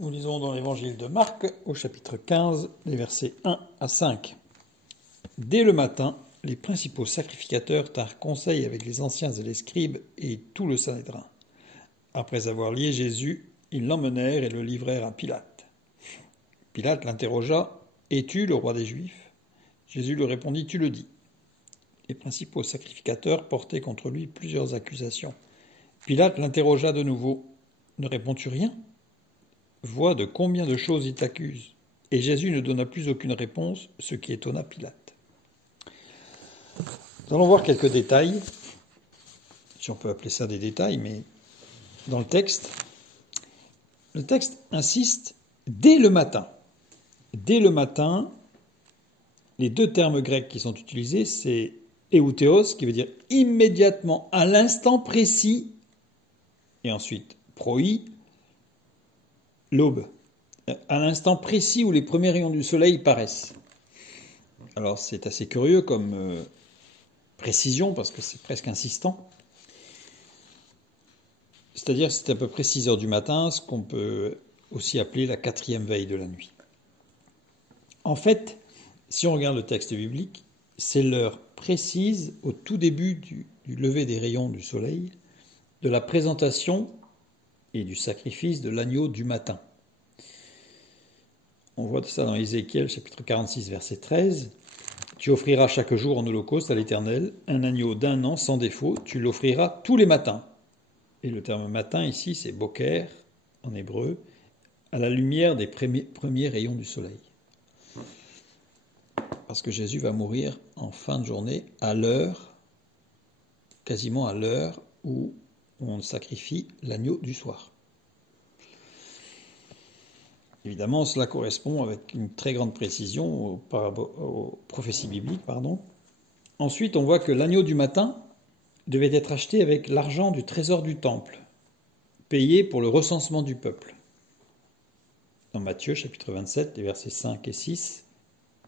Nous lisons dans l'évangile de Marc, au chapitre 15, les versets 1 à 5. Dès le matin, les principaux sacrificateurs tinrent conseil avec les anciens et les scribes et tout le Sanhédrin. Après avoir lié Jésus, ils l'emmenèrent et le livrèrent à Pilate. Pilate l'interrogea : « Es-tu le roi des Juifs ?» Jésus lui répondit : « Tu le dis. » Les principaux sacrificateurs portaient contre lui plusieurs accusations. Pilate l'interrogea de nouveau : « Ne réponds-tu rien ? Vois de combien de choses il t'accuse. » Et Jésus ne donna plus aucune réponse, ce qui étonna Pilate. Nous allons voir quelques détails, si on peut appeler ça des détails, mais dans le texte insiste dès le matin. Dès le matin, les deux termes grecs qui sont utilisés, c'est eutéos, qui veut dire immédiatement, à l'instant précis, et ensuite proi, l'aube, à l'instant précis où les premiers rayons du soleil paraissent. Alors c'est assez curieux comme précision, parce que c'est presque insistant. C'est-à-dire c'est à peu près 6 heures du matin, ce qu'on peut aussi appeler la 4e veille de la nuit. En fait, si on regarde le texte biblique, c'est l'heure précise au tout début du lever des rayons du soleil, de la présentation et du sacrifice de l'agneau du matin. On voit ça dans Ézéchiel, chapitre 46, verset 13. « Tu offriras chaque jour en holocauste à l'Éternel un agneau d'1 an sans défaut, tu l'offriras tous les matins. » Et le terme matin ici, c'est boker en hébreu, à la lumière des premiers rayons du soleil. Parce que Jésus va mourir en fin de journée, à l'heure, quasiment à l'heure où on sacrifie l'agneau du soir. Évidemment, cela correspond avec une très grande précision aux prophéties bibliques. Ensuite, on voit que l'agneau du matin devait être acheté avec l'argent du trésor du temple, payé pour le recensement du peuple. Dans Matthieu, chapitre 27, les versets 5 et 6,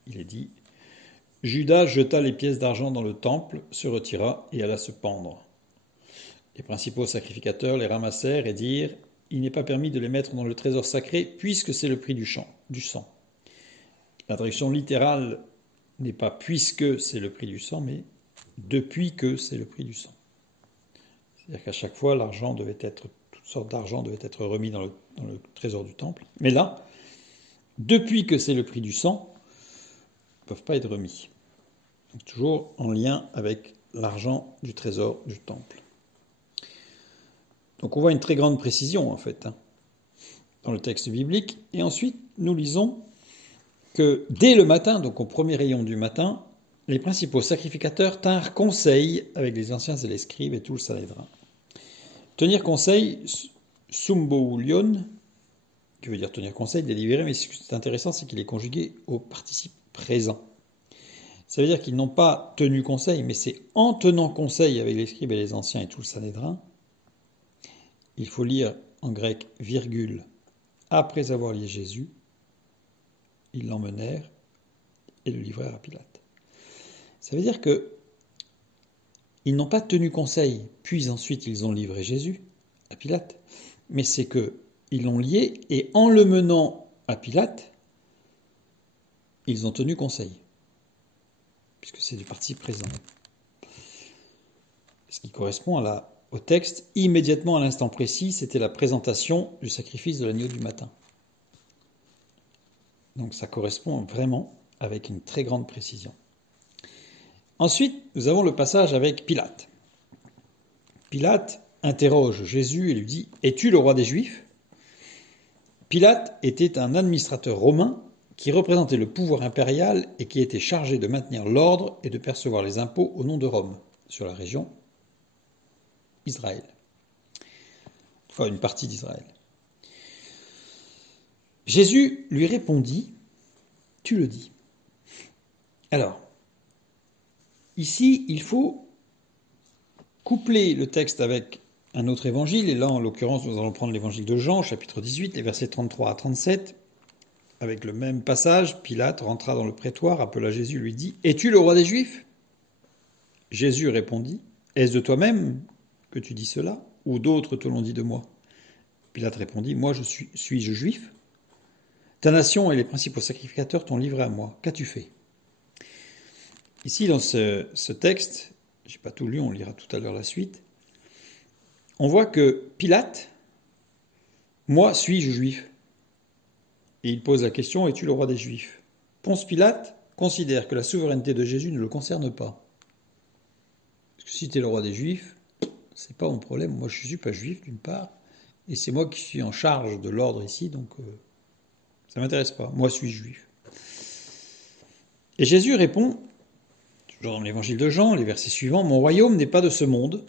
il est dit « Judas jeta les pièces d'argent dans le temple, se retira et alla se pendre. Les principaux sacrificateurs les ramassèrent et dirent « Il n'est pas permis de les mettre dans le trésor sacré, puisque c'est le prix du sang. » La traduction littérale n'est pas « puisque c'est le prix du sang », mais « depuis que c'est le prix du sang ». C'est-à-dire qu'à chaque fois, toutes sortes d'argent devaient être remis dans le trésor du temple. Mais là, depuis que c'est le prix du sang, ils ne peuvent pas être remis. Donc, toujours en lien avec l'argent du trésor du temple. Donc on voit une très grande précision, en fait, dans le texte biblique. Et ensuite, nous lisons que dès le matin, donc au premier rayon du matin, les principaux sacrificateurs tinrent conseil avec les anciens et les scribes et tout le Sanhédrin. Tenir conseil, sumboulion, qui veut dire tenir conseil, délibérer, mais ce qui est intéressant, c'est qu'il est conjugué au participe présent. Ça veut dire qu'ils n'ont pas tenu conseil, mais c'est en tenant conseil avec les scribes et les anciens et tout le Sanhédrin. Il faut lire en grec virgule. Après avoir lié Jésus, ils l'emmenèrent et le livrèrent à Pilate. Ça veut dire que ils n'ont pas tenu conseil, puis ensuite ils ont livré Jésus à Pilate, mais c'est que ils l'ont lié et en le menant à Pilate, ils ont tenu conseil, puisque c'est du participe présent. Ce qui correspond au texte, immédiatement à l'instant précis, c'était la présentation du sacrifice de l'agneau du matin. Donc ça correspond vraiment avec une très grande précision. Ensuite, nous avons le passage avec Pilate. Pilate interroge Jésus et lui dit « Es-tu le roi des Juifs ?» Pilate était un administrateur romain qui représentait le pouvoir impérial et qui était chargé de maintenir l'ordre et de percevoir les impôts au nom de Rome, sur la région Israël. Enfin, une partie d'Israël. Jésus lui répondit « Tu le dis. » Alors, ici, il faut coupler le texte avec un autre évangile, et là, en l'occurrence, nous allons prendre l'évangile de Jean, chapitre 18, les versets 33 à 37, avec le même passage. Pilate rentra dans le prétoire, appela Jésus, lui dit « Es-tu le roi des Juifs ?» Jésus répondit « Est-ce de toi-même que tu dis cela, ou d'autres te l'ont dit de moi ?» Pilate répondit « Moi, suis-je juif ? Ta nation et les principaux sacrificateurs t'ont livré à moi. Qu'as-tu fait? Ici, dans ce texte, je n'ai pas tout lu, on lira tout à l'heure la suite, on voit que Pilate, moi, suis-je juif? Et il pose la question, es-tu le roi des Juifs? Ponce Pilate considère que la souveraineté de Jésus ne le concerne pas. Parce que si tu es le roi des Juifs, c'est pas mon problème. Moi, je ne suis pas juif, d'une part, et c'est moi qui suis en charge de l'ordre ici, donc ça ne m'intéresse pas. Moi, suis-je juif? Et Jésus répond, toujours dans l'évangile de Jean, les versets suivants, « Mon royaume n'est pas de ce monde,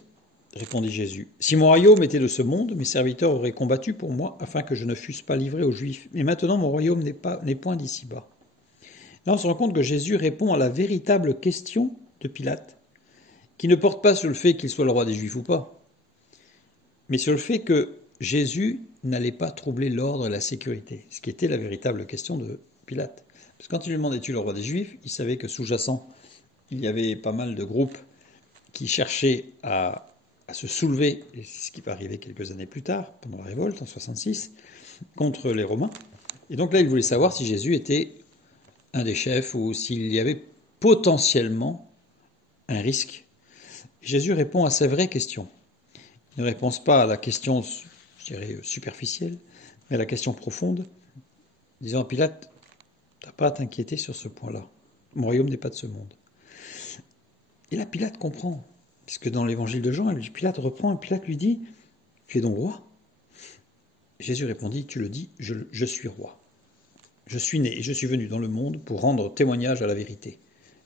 répondit Jésus. Si mon royaume était de ce monde, mes serviteurs auraient combattu pour moi afin que je ne fusse pas livré aux Juifs. Mais maintenant, mon royaume n'est point d'ici-bas. » Là, on se rend compte que Jésus répond à la véritable question de Pilate, qui ne porte pas sur le fait qu'il soit le roi des Juifs ou pas, mais sur le fait que Jésus n'allait pas troubler l'ordre et la sécurité, ce qui était la véritable question de Pilate. Parce que quand il lui demandait « Es-tu le roi des Juifs ?», il savait que sous-jacent, il y avait pas mal de groupes qui cherchaient à se soulever, et c'est ce qui va arriver quelques années plus tard, pendant la révolte en 66, contre les Romains. Et donc là, il voulait savoir si Jésus était un des chefs ou s'il y avait potentiellement un risque. Jésus répond à sa vraie question. Il ne répond pas à la question, je dirais, superficielle, mais à la question profonde, disant à Pilate, tu n'as pas à t'inquiéter sur ce point-là. Mon royaume n'est pas de ce monde. Et là, Pilate comprend. Puisque dans l'évangile de Jean, Pilate reprend et Pilate lui dit « Tu es donc roi ?» Jésus répondit « Tu le dis, je suis roi. Je suis né et je suis venu dans le monde pour rendre témoignage à la vérité.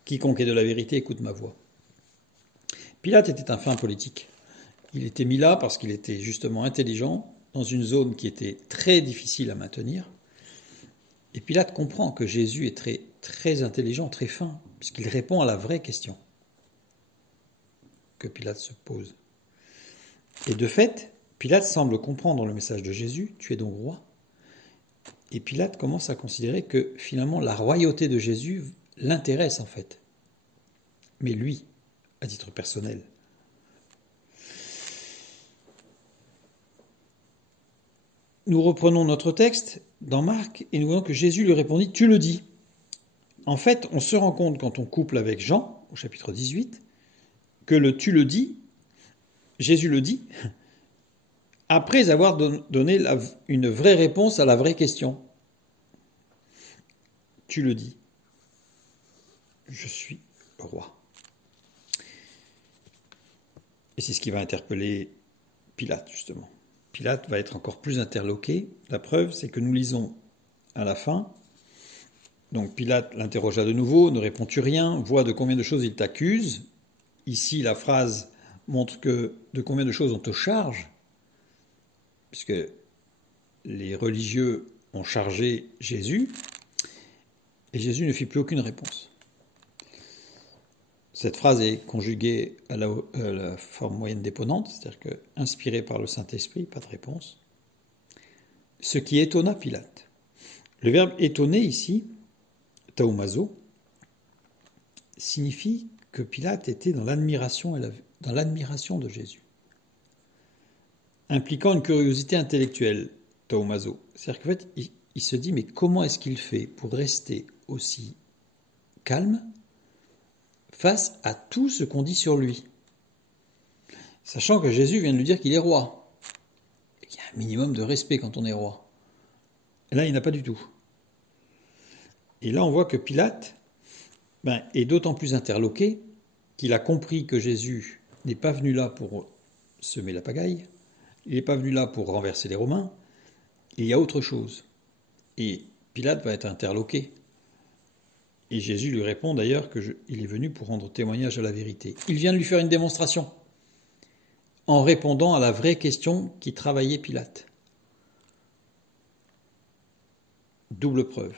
Quiconque est de la vérité écoute ma voix. » Pilate était un fin politique. Il était mis là parce qu'il était justement intelligent, dans une zone qui était très difficile à maintenir. Et Pilate comprend que Jésus est très, très intelligent, très fin, puisqu'il répond à la vraie question que Pilate se pose. Et de fait, Pilate semble comprendre le message de Jésus, tu es donc roi. Et Pilate commence à considérer que finalement la royauté de Jésus l'intéresse en fait. Mais lui, à titre personnel. Nous reprenons notre texte dans Marc et nous voyons que Jésus lui répondit, tu le dis. En fait, on se rend compte quand on couple avec Jean, au chapitre 18, que le tu le dis, Jésus le dit, après avoir donné une vraie réponse à la vraie question. Tu le dis, je suis roi. Et c'est ce qui va interpeller Pilate, justement. Pilate va être encore plus interloqué. La preuve, c'est que nous lisons à la fin. Donc Pilate l'interrogea de nouveau, ne réponds-tu rien? Vois de combien de choses il t'accuse. Ici, la phrase montre que de combien de choses on te charge, puisque les religieux ont chargé Jésus, et Jésus ne fit plus aucune réponse. Cette phrase est conjuguée à la forme moyenne déponente, c'est-à-dire que inspirée par le Saint-Esprit, pas de réponse. Ce qui étonna Pilate. Le verbe étonner ici, taumazo, signifie que Pilate était dans l'admiration de Jésus, impliquant une curiosité intellectuelle, taumazo. C'est-à-dire qu'en fait, il se dit, mais comment est-ce qu'il fait pour rester aussi calme face à tout ce qu'on dit sur lui, sachant que Jésus vient de lui dire qu'il est roi. Il y a un minimum de respect quand on est roi. Et là, il n'a pas du tout. Et là, on voit que Pilate est d'autant plus interloqué qu'il a compris que Jésus n'est pas venu là pour semer la pagaille, il n'est pas venu là pour renverser les Romains, il y a autre chose. Et Pilate va être interloqué. Et Jésus lui répond d'ailleurs qu'il est venu pour rendre témoignage à la vérité. Il vient de lui faire une démonstration en répondant à la vraie question qui travaillait Pilate. Double preuve.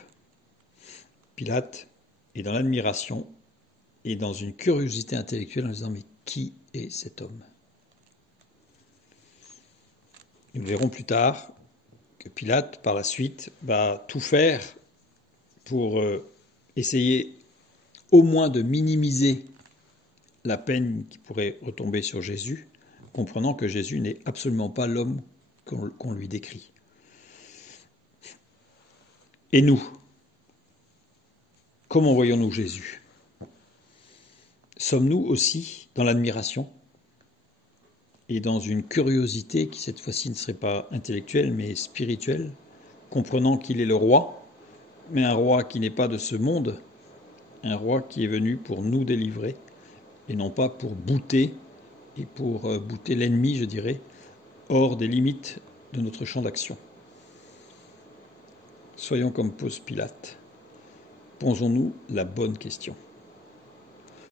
Pilate est dans l'admiration et dans une curiosité intellectuelle en disant « Mais qui est cet homme ?» Nous verrons plus tard que Pilate, par la suite, va tout faire pour essayer au moins de minimiser la peine qui pourrait retomber sur Jésus, comprenant que Jésus n'est absolument pas l'homme qu'on lui décrit. Et nous, comment voyons-nous Jésus? Sommes-nous aussi dans l'admiration et dans une curiosité qui cette fois-ci ne serait pas intellectuelle mais spirituelle, comprenant qu'il est le roi, mais un roi qui n'est pas de ce monde, un roi qui est venu pour nous délivrer et non pas pour bouter, et pour bouter l'ennemi, je dirais, hors des limites de notre champ d'action. Soyons comme pose Pilate. Posons-nous la bonne question.